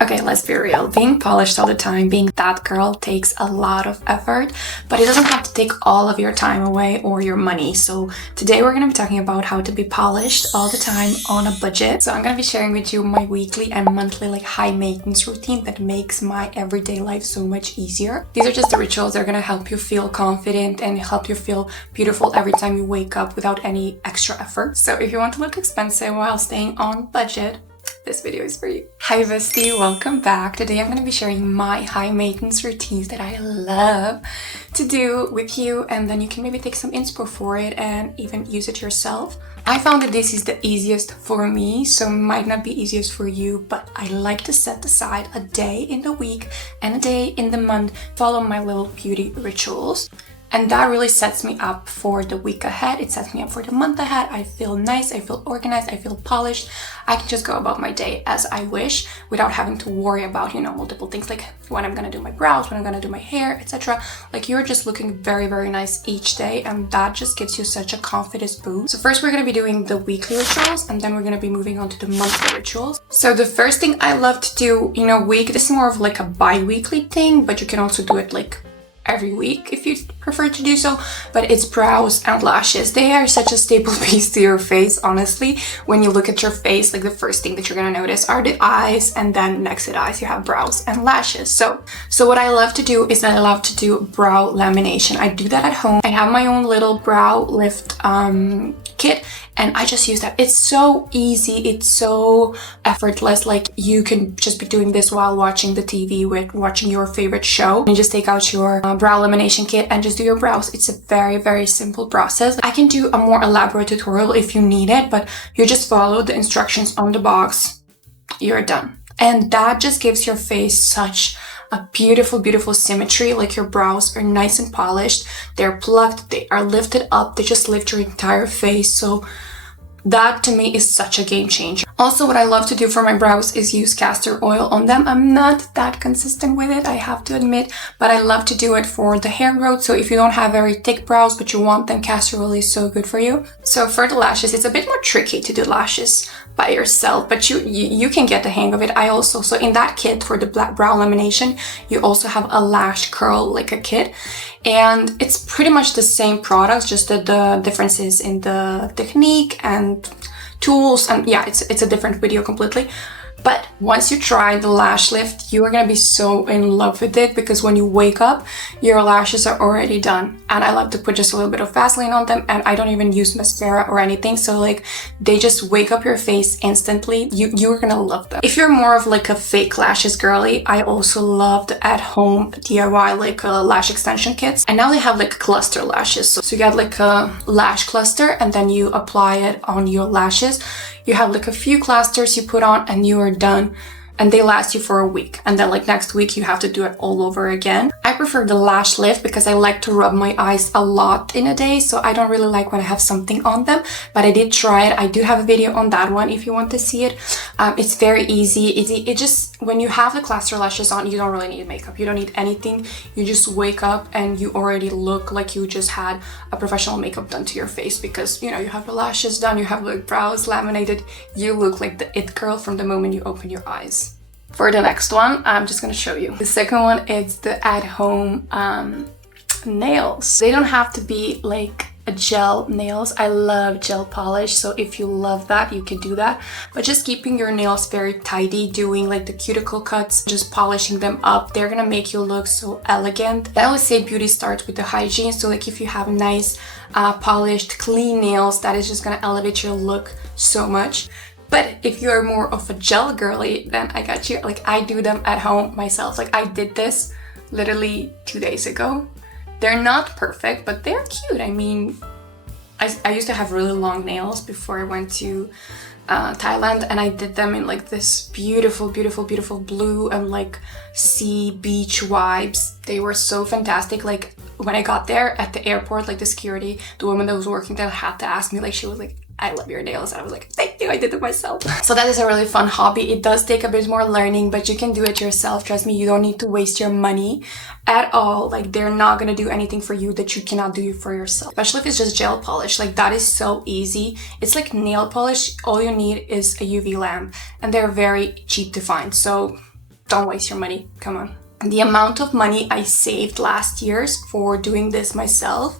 Okay, let's be real. Being polished all the time, being that girl takes a lot of effort, but it doesn't have to take all of your time away or your money. So today we're going to be talking about how to be polished all the time on a budget. So I'm going to be sharing with you my weekly and monthly high maintenance routine that makes my everyday life so much easier. These are just the rituals that are going to help you feel confident and help you feel beautiful every time you wake up without any extra effort. So if you want to look expensive while staying on budget, this video is for you. Hi bestie, welcome back. Today I'm going to be sharing my high maintenance routines that I love to do with you, and then you can maybe take some inspo for it and even use it yourself. I found that this is the easiest for me, so it might not be easiest for you, but I like to set aside a day in the week and a day in the month, follow my little beauty rituals. And that really sets me up for the week ahead. It sets me up for the month ahead. I feel nice, I feel organized, I feel polished. I can just go about my day as I wish without having to worry about, multiple things like when I'm gonna do my brows, when I'm gonna do my hair, etc. You're just looking very, very nice each day, and that just gives you such a confidence boost. So first we're gonna be doing the weekly rituals, and then we're gonna be moving on to the monthly rituals. So the first thing I love to do, this is more of a bi-weekly thing, but you can also do it every week if you prefer to do so, but it's brows and lashes. They are such a staple piece to your face, honestly. When you look at your face, the first thing that you're gonna notice are the eyes, and then next to the eyes you have brows and lashes. So what I love to do is that I love to do brow lamination. I do that at home. I have my own little brow lift kit, and I just use that. It's so easy, it's so effortless. You can just be doing this while watching the TV, watching your favorite show. You just take out your brow lamination kit and just do your brows. It's a very, very simple process. I can do a more elaborate tutorial if you need it, but you just follow the instructions on the box. You're done. And that just gives your face such a beautiful, beautiful symmetry. Your brows are nice and polished. They're plucked, they are lifted up, they just lift your entire face. So that to me is such a game changer. Also, what I love to do for my brows is use castor oil on them. I'm not that consistent with it, I have to admit, but I love to do it for the hair growth. So if you don't have very thick brows but you want them, castor oil is so good for you. So for the lashes, it's a bit more tricky to do lashes by yourself, but you can get the hang of it. So in that kit for the brow lamination, you also have a lash curl a kit, and it's pretty much the same products, just that the differences in the technique and tools, and yeah, it's a different video completely. But once you try the lash lift, you are gonna be so in love with it, because when you wake up, your lashes are already done. And I love to put just a little bit of Vaseline on them, and I don't even use mascara or anything. So they just wake up your face instantly. You're gonna love them. If you're more of a fake lashes girly, I also love the at-home DIY lash extension kits. And now they have cluster lashes. So you get a lash cluster, and then you apply it on your lashes. You have a few clusters you put on, and you are done, and they last you for a week. And then next week you have to do it all over again. I prefer the lash lift because I like to rub my eyes a lot in a day, so I don't really like when I have something on them, but I did try it. I do have a video on that one if you want to see it. It's very easy. It just, when you have the cluster lashes on, you don't really need makeup. You don't need anything. You just wake up and you already look like you just had a professional makeup done to your face, because you have the lashes done, you have brows laminated, you look like the it girl from the moment you open your eyes. For the next one, I'm just gonna show you. The second one is the at-home nails. They don't have to be a gel nails. I love gel polish, so if you love that, you can do that. But just keeping your nails very tidy, doing the cuticle cuts, just polishing them up, they're gonna make you look so elegant. I always say beauty starts with the hygiene, so if you have nice, polished, clean nails, that is just gonna elevate your look so much. But if you're more of a gel girly, then I got you. I do them at home myself. I did this literally 2 days ago. They're not perfect, but they're cute. I mean, I used to have really long nails before I went to Thailand, and I did them in this beautiful, beautiful, beautiful blue and sea beach vibes. They were so fantastic. When I got there at the airport, the security, the woman that was working there had to ask me, she was I love your nails. And I was thank you, I did it myself. So that is a really fun hobby. It does take a bit more learning, but you can do it yourself. Trust me, you don't need to waste your money at all. They're not gonna do anything for you that you cannot do for yourself. Especially if it's just gel polish. That is so easy. It's like nail polish. All you need is a UV lamp, and they're very cheap to find. So Don't waste your money, come on. The amount of money I saved last years for doing this myself,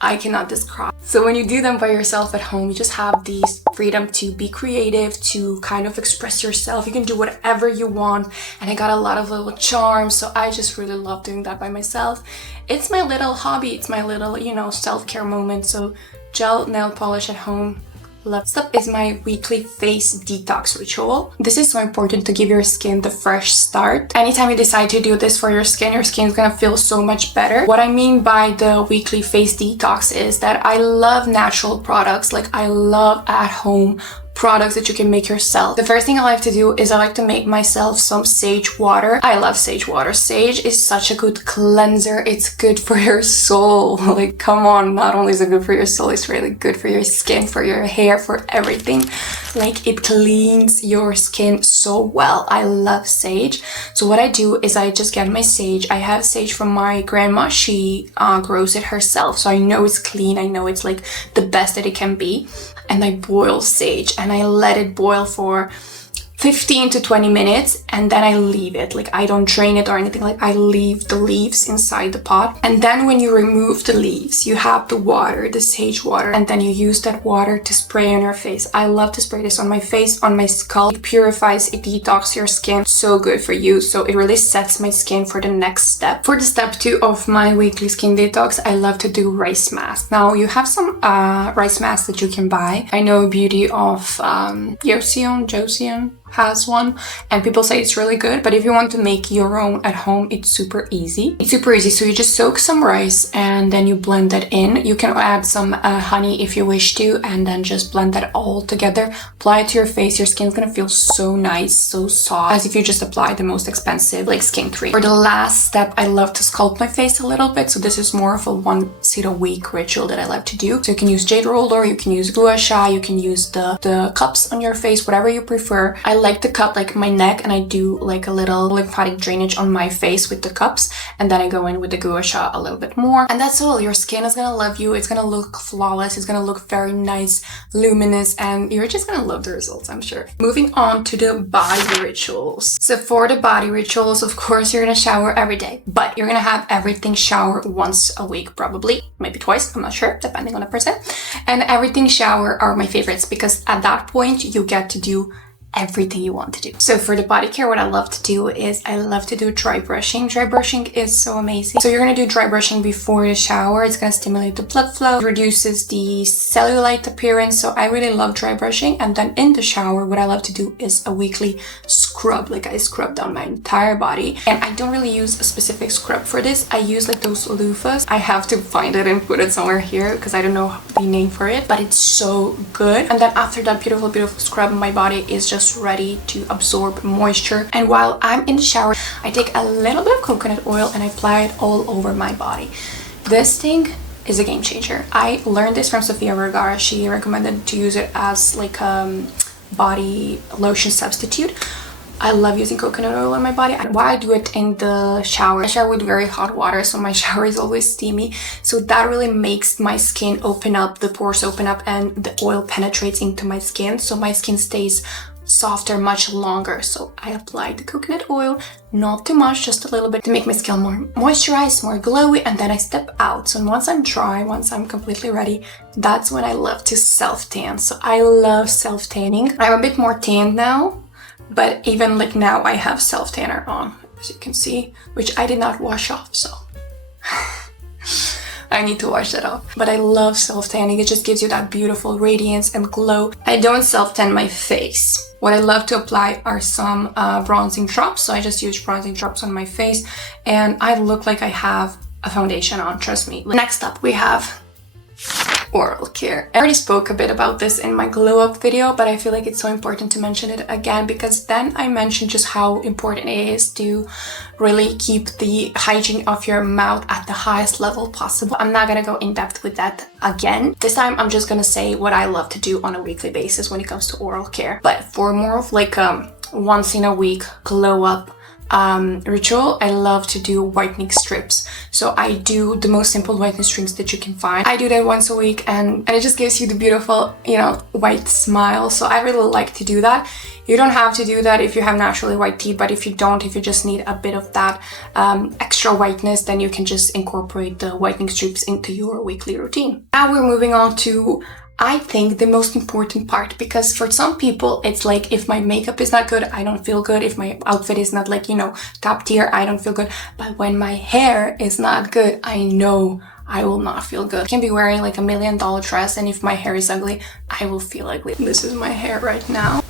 I cannot describe. So when you do them by yourself at home, you just have this freedom to be creative, to kind of express yourself. You can do whatever you want. And I got a lot of little charms, so I just really love doing that by myself. It's my little hobby, it's my little, you know, self-care moment. So gel nail polish at home. Next up is my weekly face detox ritual. This is so important to give your skin the fresh start. Anytime you decide to do this for your skin is gonna feel so much better. What I mean by the weekly face detox is that I love natural products. Like, I love at home products that you can make yourself. The first thing I like to do is I like to make myself some sage water. I love sage water. Sage is such a good cleanser. It's good for your soul. Like, come on, not only is it good for your soul, it's really good for your skin, for your hair, for everything. Like, it cleans your skin so well. I love sage. So what I do is I just get my sage. I have sage from my grandma. She grows it herself. So I know it's clean. I know it's like the best that it can be. And I boil sage and I let it boil for 15 to 20 minutes and then I leave it. Like, I don't drain it or anything. Like, I leave the leaves inside the pot. And then when you remove the leaves, you have the water, the sage water, and then you use that water to spray on your face. I love to spray this on my face, on my scalp. It purifies, it detoxes your skin. So good for you. So it really sets my skin for the next step. For the step 2 of my weekly skin detox, I love to do rice mask. Now, you have some rice masks that you can buy. I know Beauty of Joseon has one, and people say it's really good, but if you want to make your own at home, it's super easy. So you just soak some rice and then you blend that in. You can add some honey if you wish to, and then just blend that all together. Apply it to your face. Your skin's gonna feel so nice, so soft, as if you just apply the most expensive like skin cream. For the last step, I love to sculpt my face a little bit, so this is more of a once-a-week ritual that I love to do. So you can use jade roller, you can use gua sha, you can use the cups on your face, whatever you prefer. I like to cut like my neck, and I do like a little lymphatic drainage on my face with the cups, and then I go in with the gua sha a little bit more, and that's all. Your skin is gonna love you. It's gonna look flawless. It's gonna look very nice, luminous, and you're just gonna love the results, I'm sure. Moving on to the body rituals. So for the body rituals, of course, you're gonna shower every day, but you're gonna have everything shower once a week, probably, maybe twice, I'm not sure, depending on the person. And everything shower are my favorites because at that point you get to do everything you want to do. So for the body care, what I love to do is I love to do dry brushing. Dry brushing is so amazing. So you're gonna do dry brushing before the shower. It's gonna stimulate the blood flow, reduces the cellulite appearance. So I really love dry brushing. And then in the shower, what I love to do is a weekly scrub. Like, I scrub down my entire body, and I don't really use a specific scrub for this. I use like those loofahs. I have to find it and put it somewhere here because I don't know the name for it, but it's so good. And then after that beautiful scrub, my body is just ready to absorb moisture. And while I'm in the shower, I take a little bit of coconut oil and I apply it all over my body. This thing is a game changer. I learned this from Sofia Vergara. She recommended to use it as like a body lotion substitute. I love using coconut oil on my body, and why I do it in the shower. I shower with very hot water, so my shower is always steamy. So that really makes my skin open up, the pores open up, and the oil penetrates into my skin. So my skin stays softer much longer. So I apply the coconut oil, not too much, just a little bit, to make my skin more moisturized, more glowy, and then I step out. So once I'm dry, once I'm completely ready, that's when I love to self-tan. So I love self-tanning. I'm a bit more tanned now, but even like now I have self-tanner on, as you can see, which I did not wash off, so I need to wash that off. But I love self-tanning. It just gives you that beautiful radiance and glow. I don't self-tan my face. What I love to apply are some bronzing drops. So I just use bronzing drops on my face, and I look like I have a foundation on, trust me. Next up, we have oral care. I already spoke a bit about this in my glow up video, but I feel like it's so important to mention it again, because then I mentioned just how important it is to really keep the hygiene of your mouth at the highest level possible. I'm not gonna go in depth with that again. This time I'm just gonna say what I love to do on a weekly basis when it comes to oral care. But for more of like once in a week glow up ritual, I love to do whitening strips. So I do the most simple whitening strips that you can find. I do that once a week, and it just gives you the beautiful, you know, white smile. So I really like to do that. You don't have to do that if you have naturally white teeth, but if you don't, if you just need a bit of that extra whiteness, then you can just incorporate the whitening strips into your weekly routine. Now we're moving on to, I think, the most important part, because for some people it's like, if my makeup is not good, I don't feel good. If my outfit is not like, you know, top tier, I don't feel good. But when my hair is not good, I know I will not feel good. I can be wearing like $1 million dress, and if my hair is ugly, I will feel ugly. This is my hair right now.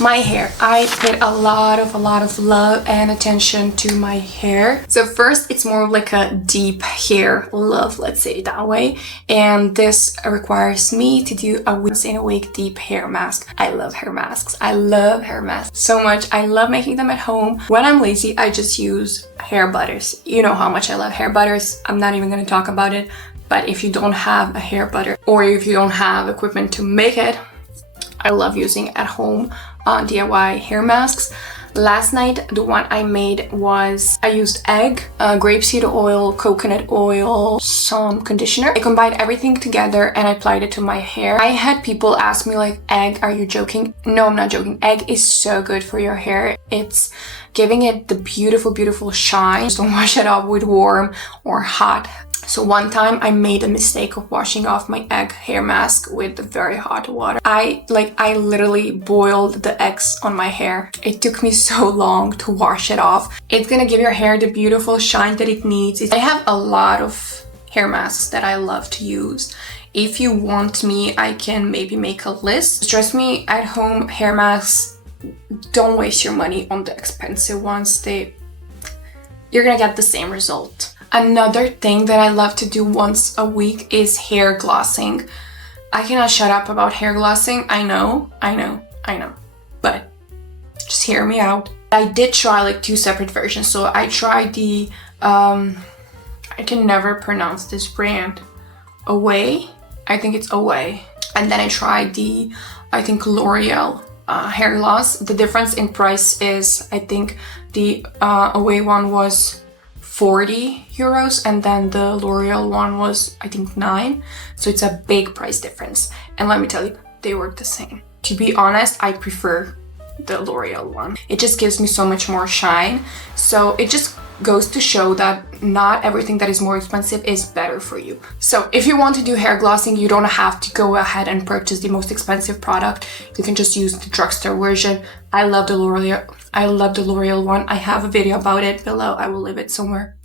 My hair, I put a lot of love and attention to my hair. So first, it's more of like a deep hair love, let's say it that way. And this requires me to do a once in a week deep hair mask. I love hair masks. I love hair masks so much. I love making them at home. When I'm lazy, I just use hair butters. You know how much I love hair butters. I'm not even gonna talk about it. But if you don't have a hair butter, or if you don't have equipment to make it, I love using at home DIY hair masks. Last night, the one I made was, I used egg, grapeseed oil, coconut oil, some conditioner. I combined everything together and I applied it to my hair. I had people ask me like, egg, are you joking? No, I'm not joking. Egg is so good for your hair. It's giving it the beautiful shine. Just don't wash it off with warm or hot. So one time I made a mistake of washing off my egg hair mask with very hot water. I literally boiled the eggs on my hair. It took me so long to wash it off. It's gonna give your hair the beautiful shine that it needs. I have a lot of hair masks that I love to use. If you want me, I can maybe make a list. Trust me, at home hair masks, don't waste your money on the expensive ones. You're gonna get the same result. Another thing that I love to do once a week is hair glossing. I cannot shut up about hair glossing. I know. But just hear me out. I did try like 2 separate versions. So I tried the, I can never pronounce this brand. Away? I think it's Away. And then I tried the, I think, L'Oreal hair gloss. The difference in price is, I think the Away one was 40 euros and then the L'Oreal one was, I think, 9. So it's a big price difference. And let me tell you, they work the same. To be honest, I prefer the L'Oreal one. It just gives me so much more shine. So it just goes to show that not everything that is more expensive is better for you. So if you want to do hair glossing, you don't have to go ahead and purchase the most expensive product. You can just use the drugstore version. I love the L'Oreal one. I have a video about it below. I will leave it somewhere.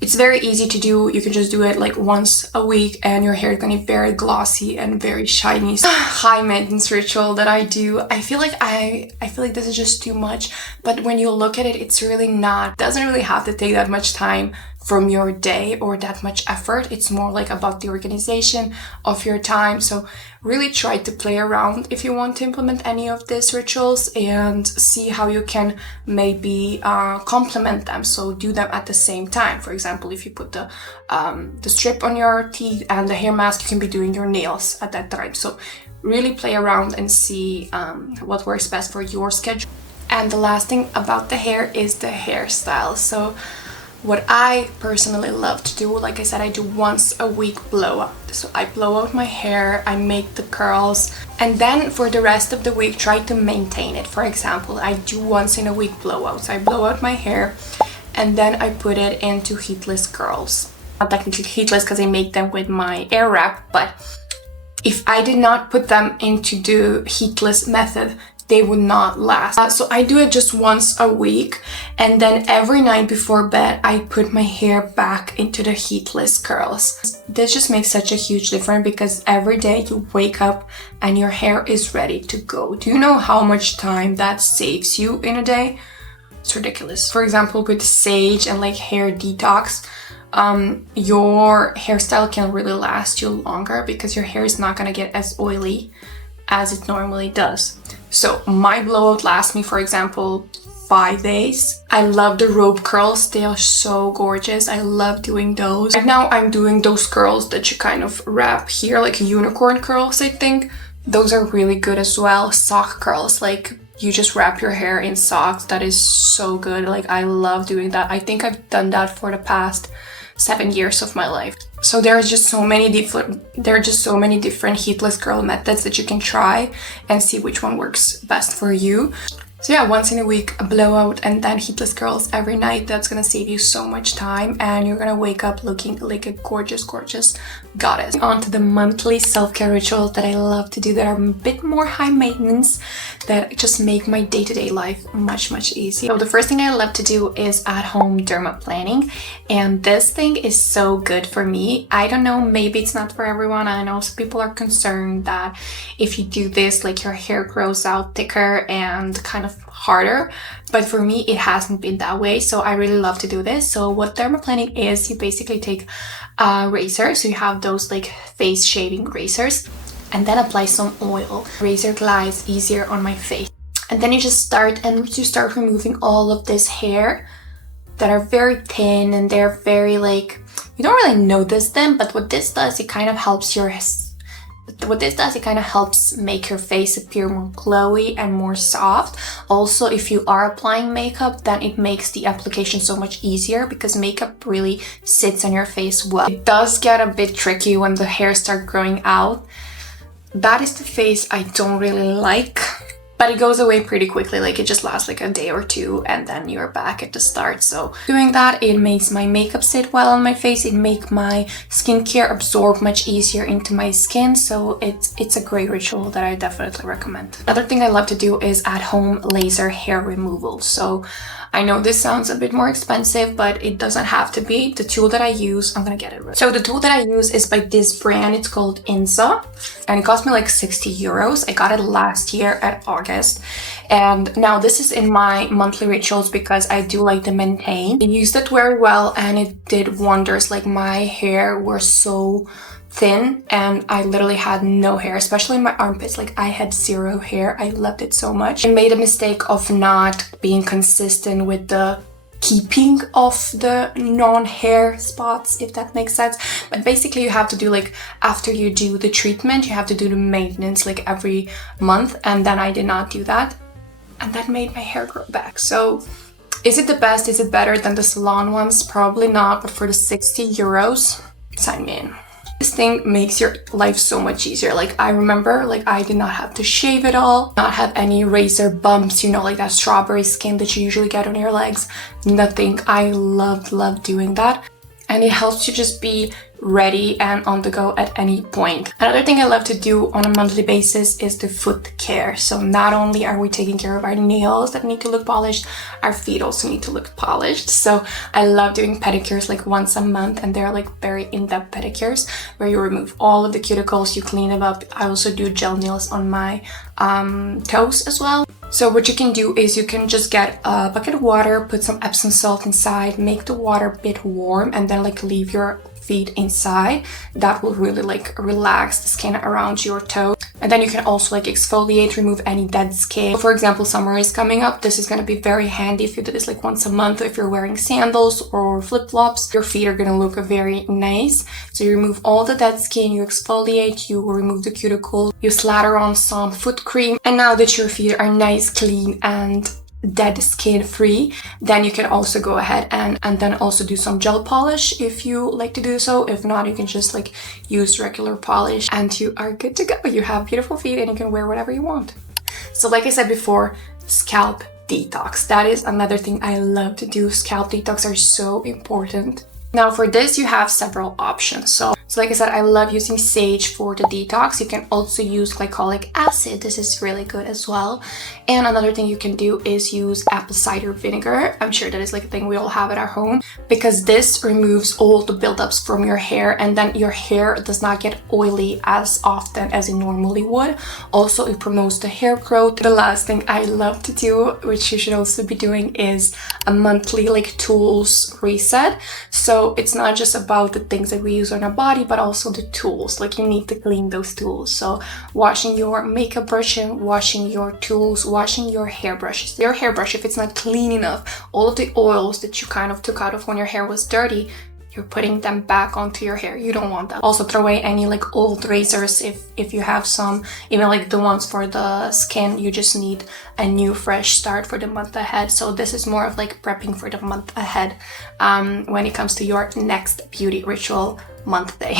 It's very easy to do. You can just do it like once a week and your hair is gonna be very glossy and very shiny. High maintenance ritual that I do. I feel like this is just too much, but when you look at it, it's really not. It doesn't really have to take that much time from your day or that much effort. It's more like about the organization of your time. So really try to play around if you want to implement any of these rituals and see how you can maybe complement them. So do them at the same time. For example, if you put the strip on your teeth and the hair mask, you can be doing your nails at that time. So really play around and see what works best for your schedule. And the last thing about the hair is the hairstyle. So what I personally love to do, like I said, I do once a week blowout. So I blow out my hair, I make the curls, and then for the rest of the week, try to maintain it. For example, I do once in a week blowouts. I blow out my hair, and then I put it into heatless curls. Not technically heatless because I make them with my air wrap, but if I did not put them into the heatless method, they would not last. So I do it just once a week, and then every night before bed I put my hair back into the heatless curls. This just makes such a huge difference because every day you wake up and your hair is ready to go. Do you know how much time that saves you in a day? It's ridiculous. For example, with sage and like hair detox, your hairstyle can really last you longer because your hair is not gonna get as oily as it normally does. So my blowout lasts me, for example, 5 days. I love the rope curls. They are so gorgeous. I love doing those. Right now I'm doing those curls that you kind of wrap here, like unicorn curls, I think. Those are really good as well. Sock curls, like you just wrap your hair in socks. That is so good. Like, I love doing that. I think I've done that for the past 7 years of my life. So there are just so many different heatless curl methods that you can try and see which one works best for you. So yeah, once in a week, a blowout and then heatless curls every night. That's gonna save you so much time and you're gonna wake up looking like a gorgeous, gorgeous goddess. On to the monthly self-care rituals that I love to do that are a bit more high maintenance, that just make my day-to-day life much, much easier. So the first thing I love to do is at-home dermaplaning, and this thing is so good for me. I don't know, maybe it's not for everyone. I know some people are concerned that if you do this, like your hair grows out thicker and kind of harder, but for me it hasn't been that way, so I really love to do this. So what dermaplaning is, you basically take a razor, so you have those like face shaving razors, and then apply some oil. Razor glides easier on my face, and then you start removing all of this hair that are very thin and they're very like, you don't really notice them, but what this does, it kind of helps make your face appear more glowy and more soft. Also, if you are applying makeup, then it makes the application so much easier because makeup really sits on your face well. It does get a bit tricky when the hairs start growing out. That is the phase I don't really like, but it goes away pretty quickly. Like, it just lasts like a day or two and then you're back at the start. So doing that, it makes my makeup sit well on my face. It makes my skincare absorb much easier into my skin. So it's a great ritual that I definitely recommend. Another thing I love to do is at-home laser hair removal. So I know this sounds a bit more expensive, but it doesn't have to be. The tool that I use, I'm gonna get it right. So the tool that I use is by this brand. It's called Inza, and it cost me like 60 euros. I got it last year at August. And now this is in my monthly rituals because I do like to maintain. I used it very well and it did wonders. Like, my hair were so thin and I literally had no hair, especially in my armpits. Like, I had zero hair. I loved it so much. I made a mistake of not being consistent with the keeping of the non-hair spots, if that makes sense. But basically you have to do, like, after you do the treatment, you have to do the maintenance like every month, and then I did not do that, and that made my hair grow back. So is it the best? Is it better than the salon ones? Probably not, but for the 60 euros, sign me in. This thing makes your life so much easier. Like, I remember, like, I did not have to shave at all, not have any razor bumps, you know, like that strawberry skin that you usually get on your legs. Nothing. I loved doing that. And it helps you just be ready and on the go at any point. Another thing I love to do on a monthly basis is the foot care. So not only are we taking care of our nails that need to look polished, our feet also need to look polished. So I love doing pedicures like once a month, and they're like very in-depth pedicures where you remove all of the cuticles, you clean them up. I also do gel nails on my toes as well. So what you can do is you can just get a bucket of water, put some Epsom salt inside, make the water a bit warm, and then like leave your feet inside. That will really like relax the skin around your toe. And then you can also like exfoliate, remove any dead skin. For example, summer is coming up. This is going to be very handy if you do this like once a month. If you're wearing sandals or flip-flops, your feet are going to look very nice. So you remove all the dead skin, you exfoliate, you remove the cuticle, you slather on some foot cream. And now that your feet are nice, clean, and dead skin free, then you can also go ahead and then also do some gel polish if you like to do so. If not, you can just like use regular polish and you are good to go. You have beautiful feet and you can wear whatever you want. So like I said before, scalp detox. That is another thing I love to do. Scalp detox are so important. Now for this, you have several options. So like I said, I love using sage for the detox. You can also use glycolic acid. This is really good as well. And another thing you can do is use apple cider vinegar. I'm sure that is like a thing we all have at our home, because this removes all the buildups from your hair, and then your hair does not get oily as often as it normally would. Also, it promotes the hair growth. The last thing I love to do, which you should also be doing, is a monthly like tools reset. So it's not just about the things that we use on our body, but also the tools. Like, you need to clean those tools. So washing your makeup brush and washing your tools, washing your hairbrushes. Your hairbrush, if it's not clean enough, all of the oils that you kind of took out of when your hair was dirty, you're putting them back onto your hair. You don't want that. Also throw away any like old razors if you have some, even like the ones for the skin. You just need a new fresh start for the month ahead. So this is more of like prepping for the month ahead when it comes to your next beauty ritual month day.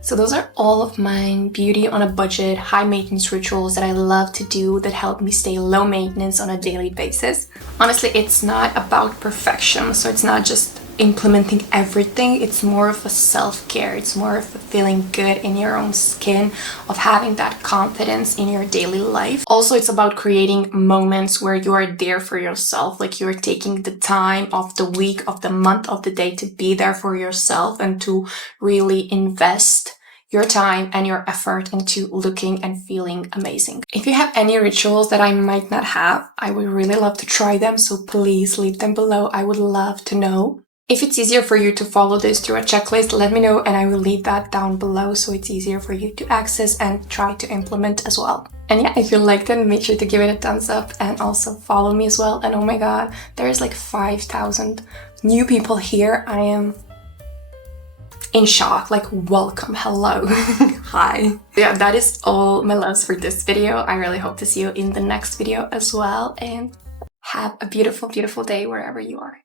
So those are all of my beauty on a budget, high maintenance rituals that I love to do that help me stay low maintenance on a daily basis. Honestly, it's not about perfection, so it's not just implementing everything. It's more of a self-care. It's more of a feeling good in your own skin, of having that confidence in your daily life. Also, it's about creating moments where you are there for yourself, like you're taking the time of the week, of the month, of the day to be there for yourself and to really invest your time and your effort into looking and feeling amazing. If you have any rituals that I might not have, I would really love to try them, so please leave them below. I would love to know. If it's easier for you to follow this through a checklist, let me know and I will leave that down below so it's easier for you to access and try to implement as well. And yeah, if you liked it, make sure to give it a thumbs up and also follow me as well. And oh my god, there's like 5,000 new people here. I am in shock, like welcome, hello, hi. Yeah, that is all my loves for this video. I really hope to see you in the next video as well, and have a beautiful, beautiful day wherever you are.